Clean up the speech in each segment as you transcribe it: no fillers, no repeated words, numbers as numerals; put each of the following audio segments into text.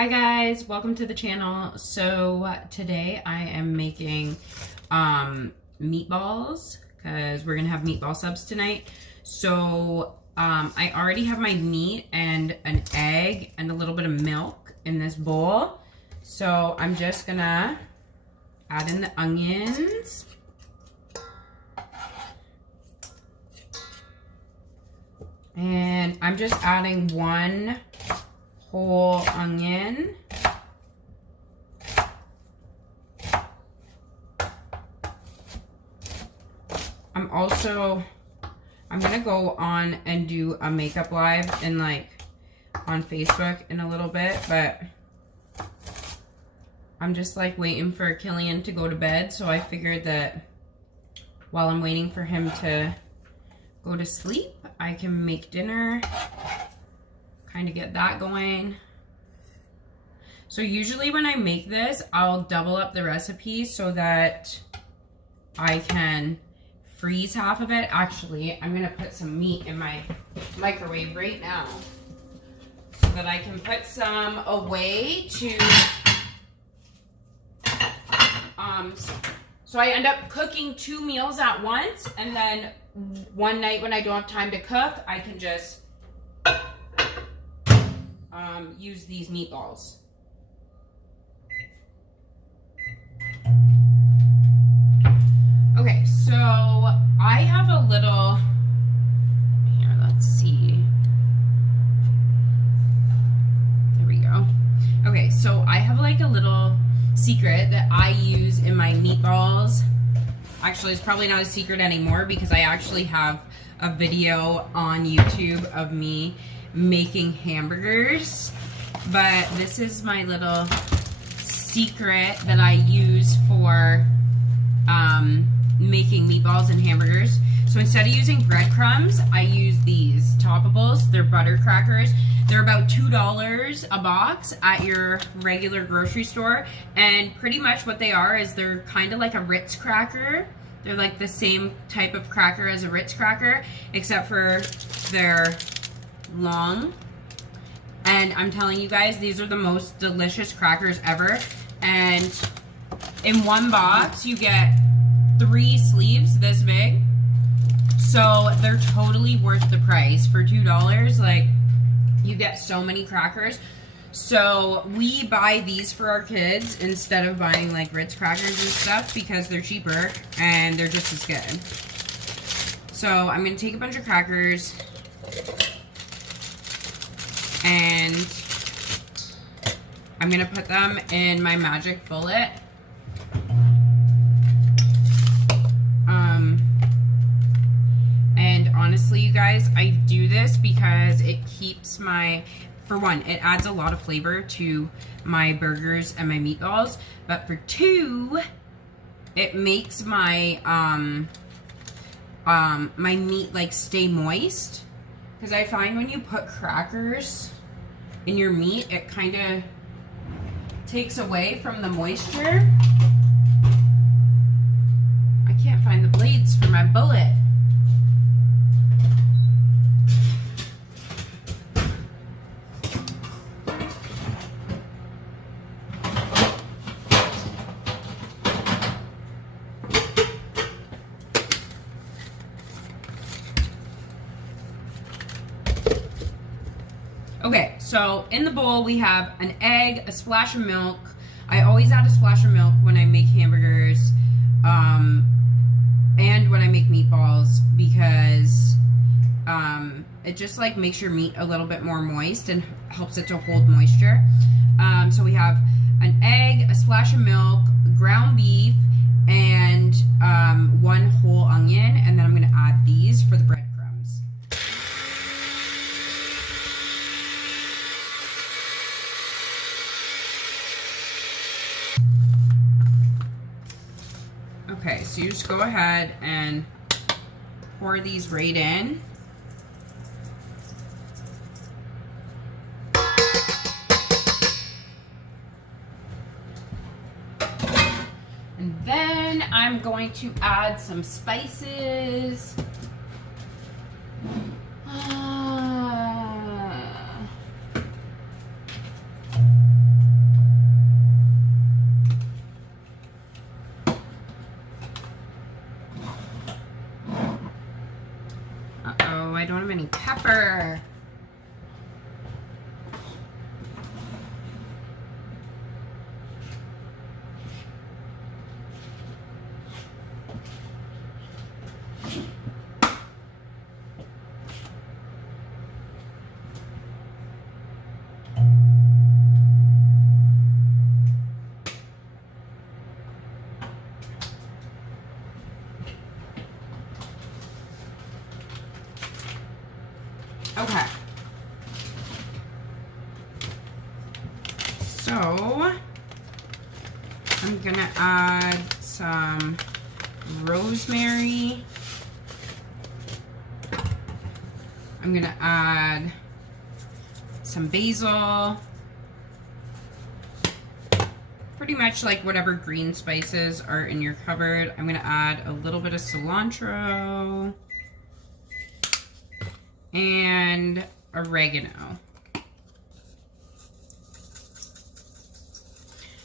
Hi guys, welcome to the channel. So today I am making meatballs because we're gonna have meatball subs tonight. So I already have my meat and an egg and a little bit of milk in this bowl. So I'm just gonna add in the onions. And I'm just adding one whole onion. I'm gonna go on and do a makeup live and on Facebook in a little bit, but I'm just waiting for Killian to go to bed, so I figured that while I'm waiting for him to go to sleep, I can make dinner, kind of get that going. So usually when I make this, I'll double up the recipe so that I can freeze half of it. Actually, I'm gonna put some meat in my microwave right now so that I can put some away to, so I end up cooking 2 meals at once, and then one night when I don't have time to cook, I can just use these meatballs. Okay, so I have a little, here, let's see. There we go. Okay, so I have a little secret that I use in my meatballs. Actually, it's probably not a secret anymore because I actually have a video on YouTube of me making hamburgers. But this is my little secret that I use for making meatballs and hamburgers. So instead of using breadcrumbs, I use these topples. They're butter crackers. They're about $2 a box at your regular grocery store. And pretty much what they are is they're kind of like a Ritz cracker. They're like the same type of cracker as a Ritz cracker, except for they're long. And I'm telling you guys, these are the most delicious crackers ever. And in one box, you get 3 sleeves this big. So they're totally worth the price. For $2, you get so many crackers. So we buy these for our kids instead of buying Ritz crackers and stuff because they're cheaper and they're just as good. So I'm gonna take a bunch of crackers and I'm gonna put them in my magic bullet. And honestly, you guys, I do this because it keeps for one, it adds a lot of flavor to my burgers and my meatballs. But for 2, it makes my my meat stay moist. Because I find when you put crackers in your meat, it kind of takes away from the moisture. I can't find the blades for my bullet. Okay, so in the bowl we have an egg, a splash of milk. I always add a splash of milk when I make hamburgers and when I make meatballs because it just makes your meat a little bit more moist and helps it to hold moisture. So we have an egg, a splash of milk, ground beef, and 1 whole onion, and then I'm going to add these for the breadcrumbs. Okay, so you just go ahead and pour these right in. And then I'm going to add some spices. pepper. Okay. So, I'm gonna add some rosemary. I'm gonna add some basil. Pretty much like whatever green spices are in your cupboard. I'm gonna add a little bit of cilantro and oregano.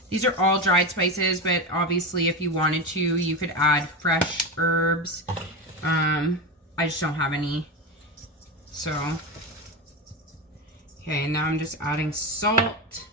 These are all dried spices, but obviously if you wanted to, you could add fresh herbs. I just don't have any. So, okay, now I'm just adding salt.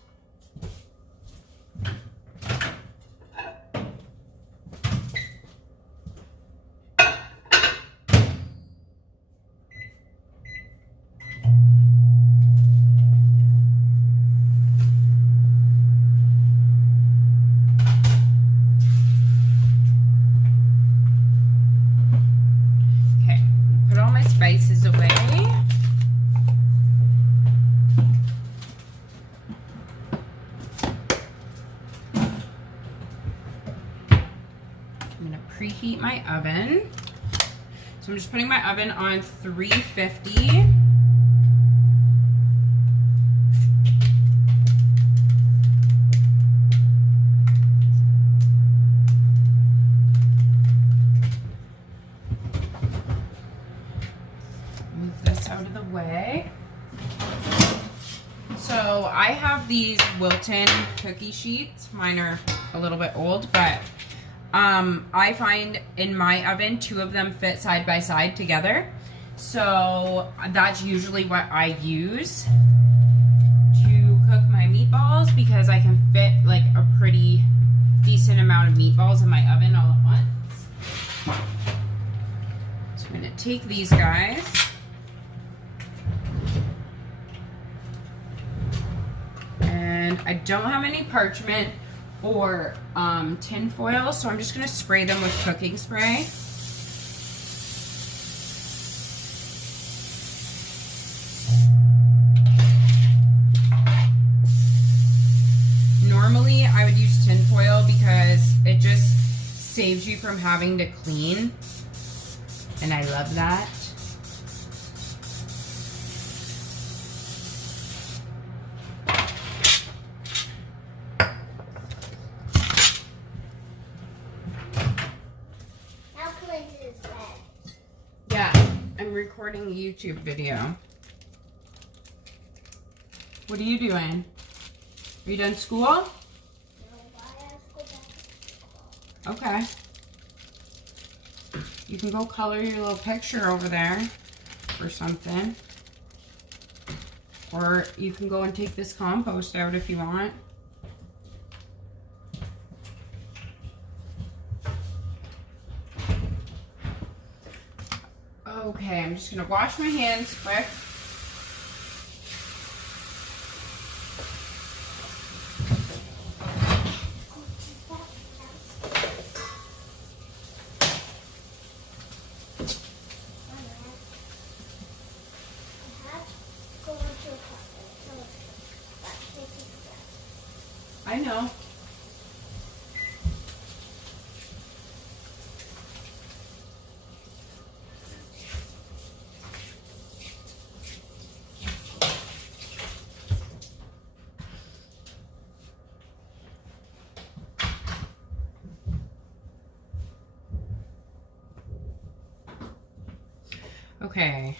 Spices away. I'm gonna preheat my oven. So I'm just putting my oven on 350. Out of the way. So I have these Wilton cookie sheets. Mine are a little bit old, but I find in my oven 2 of them fit side by side together. So that's usually what I use to cook my meatballs, because I can fit like a pretty decent amount of meatballs in my oven all at once. So I'm gonna take these guys. And I don't have any parchment or tin foil, so I'm just gonna spray them with cooking spray. Normally I would use tin foil because it just saves you from having to clean, and I love that. Recording a YouTube video. What are you doing? Are you done school? No, I have to go back to school. Okay. You can go color your little picture over there or something. Or you can go and take this compost out if you want. Okay, I'm just gonna wash my hands quick. I know. Okay,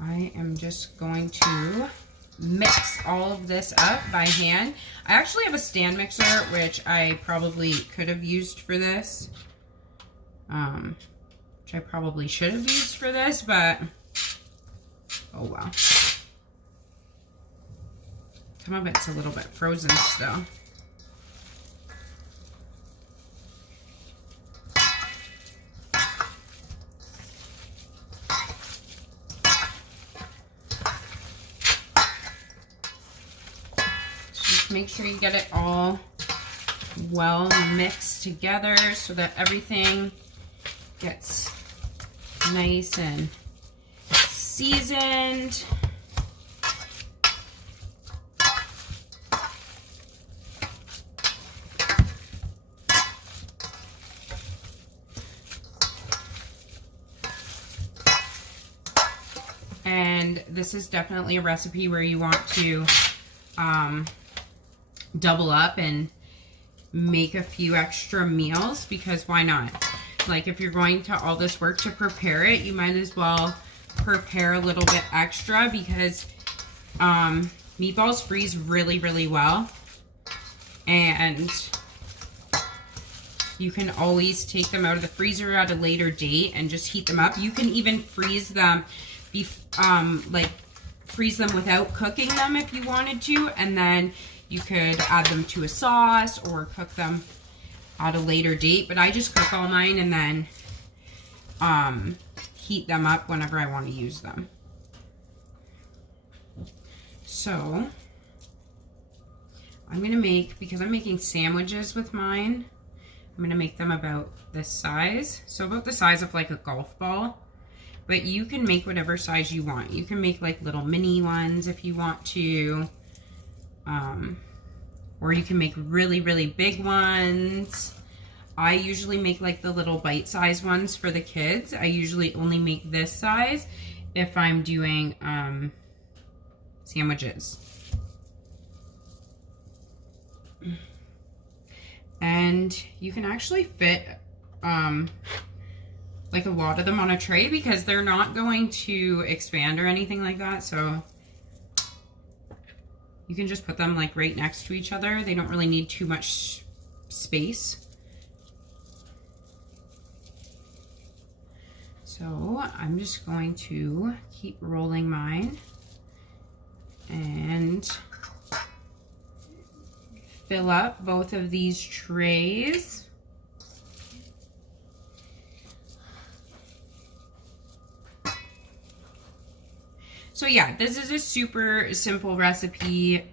I am just going to mix all of this up by hand. I actually have a stand mixer, which I probably could have used for this, which I probably should have used for this, but Oh well. Some of it's a little bit frozen still. Just make sure you get it all well mixed together so that everything gets nice and seasoned. And this is definitely a recipe where you want to double up and make a few extra meals, because why not? Like, if you're going to all this work to prepare it, you might as well prepare a little bit extra, because meatballs freeze really, really well. And you can always take them out of the freezer at a later date and just heat them up. You can even freeze them, like freeze them without cooking them if you wanted to, and then you could add them to a sauce or cook them at a later date. But I just cook all mine and then heat them up whenever I want to use them. So I'm gonna make, because I'm making sandwiches with mine, I'm gonna make them about this size. So about the size of like a golf ball. But you can make whatever size you want. You can make like little mini ones if you want to. Or you can make really, really big ones. I usually make like the little bite-sized ones for the kids. I usually only make this size if I'm doing sandwiches. And you can actually fit like a lot of them on a tray, because they're not going to expand or anything like that. So you can just put them like right next to each other. They don't really need too much space. So I'm just going to keep rolling mine and fill up both of these trays. So yeah, this is a super simple recipe.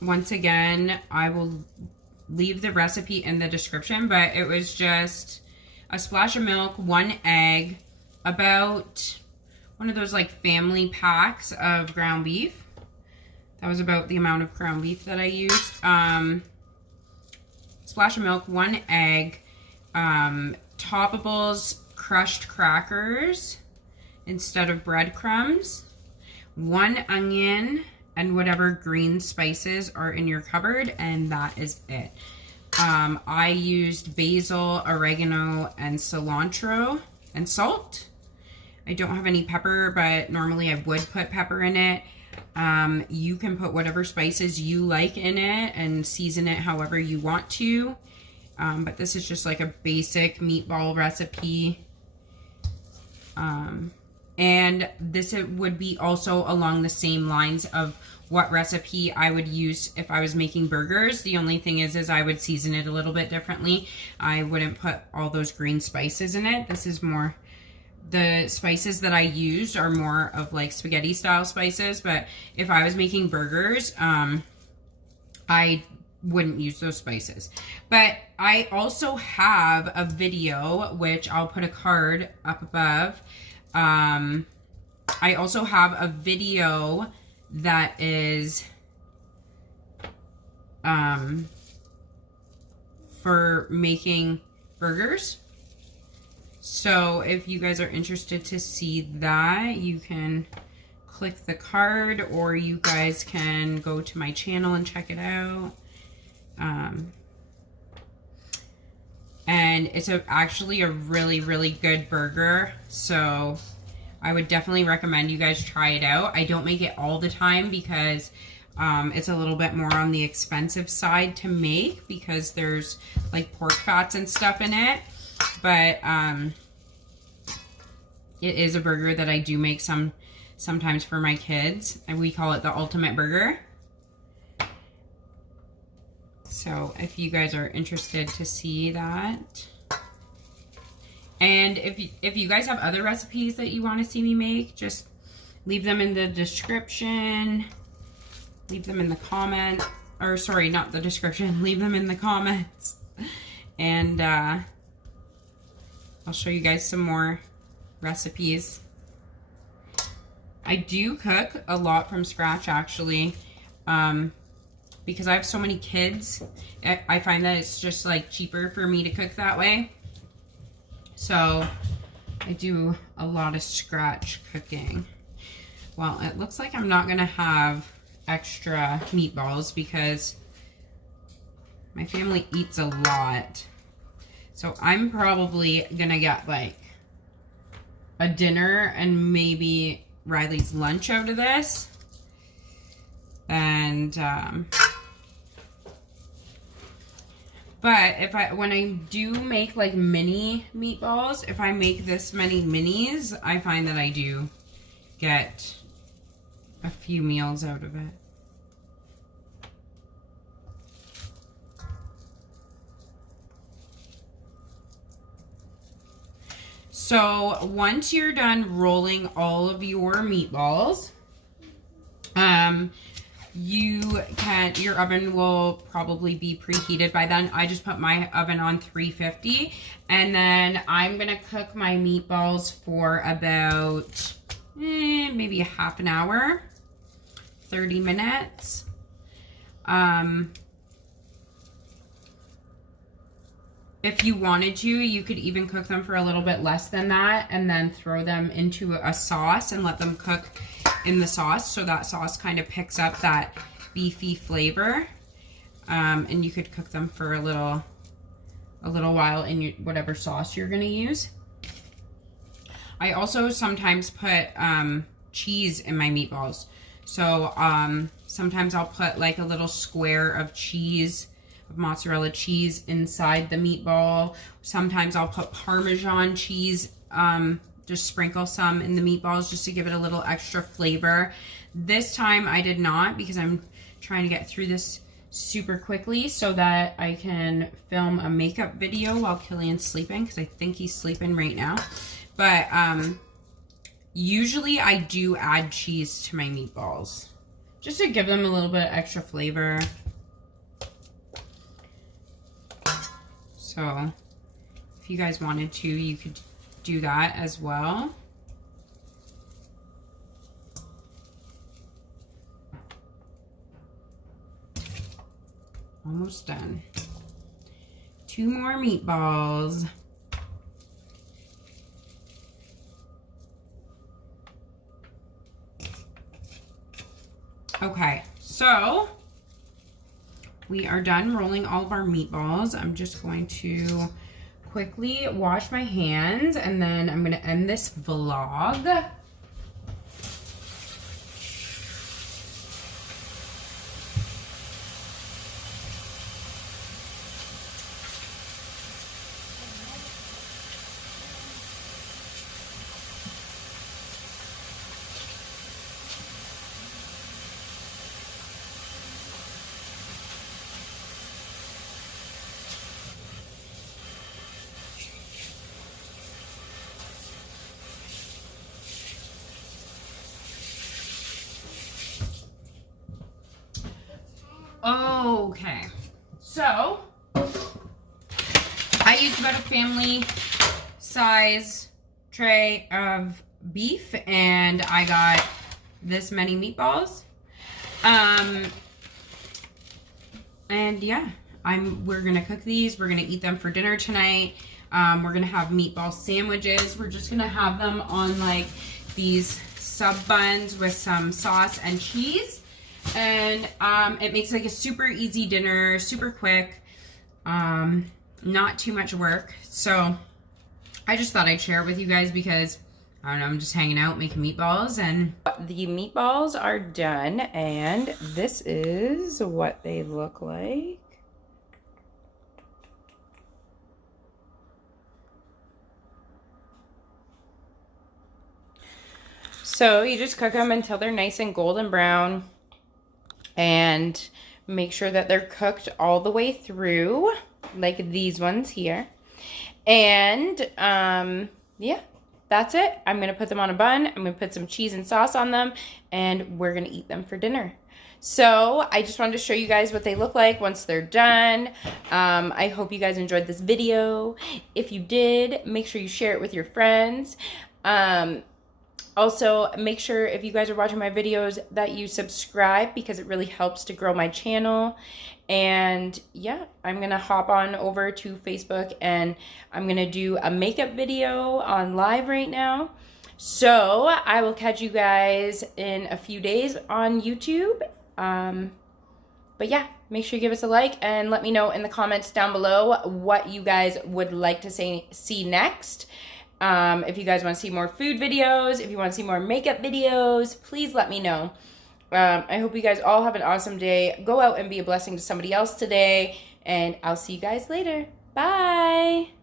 Once again, I will leave the recipe in the description, but it was just a splash of milk, 1 egg, about one of those like family packs of ground beef. That was about the amount of ground beef that I used. Splash of milk, 1 egg, toppables, crushed crackers instead of breadcrumbs, 1 onion, and whatever green spices are in your cupboard, and that is it. I used basil, oregano, and cilantro, and salt. I don't have any pepper, but normally I would put pepper in it. You can put whatever spices you like in it and season it however you want to. But this is just like a basic meatball recipe. And this would be also along the same lines of what recipe I would use if I was making burgers. The only thing is I would season it a little bit differently. I wouldn't put all those green spices in it. This is more, the spices that I used are more of like spaghetti style spices, but if I was making burgers, I wouldn't use those spices. But I also have a video, which I'll put a card up above. I also have a video that is for making burgers. So if you guys are interested to see that, you can click the card, or you guys can go to my channel and check it out. And it's actually a really, really good burger. So I would definitely recommend you guys try it out. I don't make it all the time because it's a little bit more on the expensive side to make, because there's like pork fats and stuff in it. But It is a burger that I do make sometimes for my kids, and we call it the ultimate burger. So if you guys are interested to see that, and if you guys have other recipes that you want to see me make, just leave them in the description, leave them in the comments, or sorry, not the description, leave them in the comments, and I'll show you guys some more recipes. I do cook a lot from scratch, actually, because I have so many kids. I find that it's just like cheaper for me to cook that way. So I do a lot of scratch cooking. Well, it looks like I'm not gonna have extra meatballs because my family eats a lot. So I'm probably gonna get like a dinner and maybe Riley's lunch out of this. And but when I do make like mini meatballs, if I make this many minis, I find that I do get a few meals out of it. So once you're done rolling all of your meatballs, your oven will probably be preheated by then. I just put my oven on 350, and then I'm gonna cook my meatballs for about maybe a half an hour, 30 minutes. If you wanted to, you could even cook them for a little bit less than that and then throw them into a sauce and let them cook in the sauce, so that sauce kind of picks up that beefy flavor. And you could cook them for a little while in whatever sauce you're gonna use. I also sometimes put cheese in my meatballs. So sometimes I'll put like a little square of cheese, of mozzarella cheese inside the meatball. Sometimes I'll put Parmesan cheese, just sprinkle some in the meatballs just to give it a little extra flavor. This time I did not, because I'm trying to get through this super quickly so that I can film a makeup video while Killian's sleeping, because I think he's sleeping right now. But usually I do add cheese to my meatballs just to give them a little bit of extra flavor. So if you guys wanted to, you could do that as well. Almost done. 2 more meatballs. Okay, so we are done rolling all of our meatballs. I'm just going to quickly wash my hands and then I'm going to end this vlog. Okay, so I used about a family size tray of beef and I got this many meatballs. And yeah, we're gonna cook these. We're gonna eat them for dinner tonight. We're gonna have meatball sandwiches. We're just gonna have them on like these sub buns with some sauce and cheese. And it makes like a super easy dinner, super quick, not too much work. So I just thought I'd share it with you guys because, I don't know, I'm just hanging out making meatballs. And the meatballs are done, and this is what they look like. So you just cook them until they're nice and golden brown, and make sure that they're cooked all the way through, like these ones here. And yeah, that's it. I'm gonna put them on a bun. I'm gonna put some cheese and sauce on them, and we're gonna eat them for dinner. So I just wanted to show you guys what they look like once they're done. I hope you guys enjoyed this video. If you did, make sure you share it with your friends. Also, make sure if you guys are watching my videos that you subscribe, because it really helps to grow my channel. And yeah, I'm going to hop on over to Facebook, and I'm going to do a makeup video on live right now. So I will catch you guys in a few days on YouTube. But yeah, make sure you give us a like and let me know in the comments down below what you guys would like to see next. If you guys want to see more food videos, if you want to see more makeup videos, please let me know. I hope you guys all have an awesome day. Go out and be a blessing to somebody else today, and I'll see you guys later. Bye!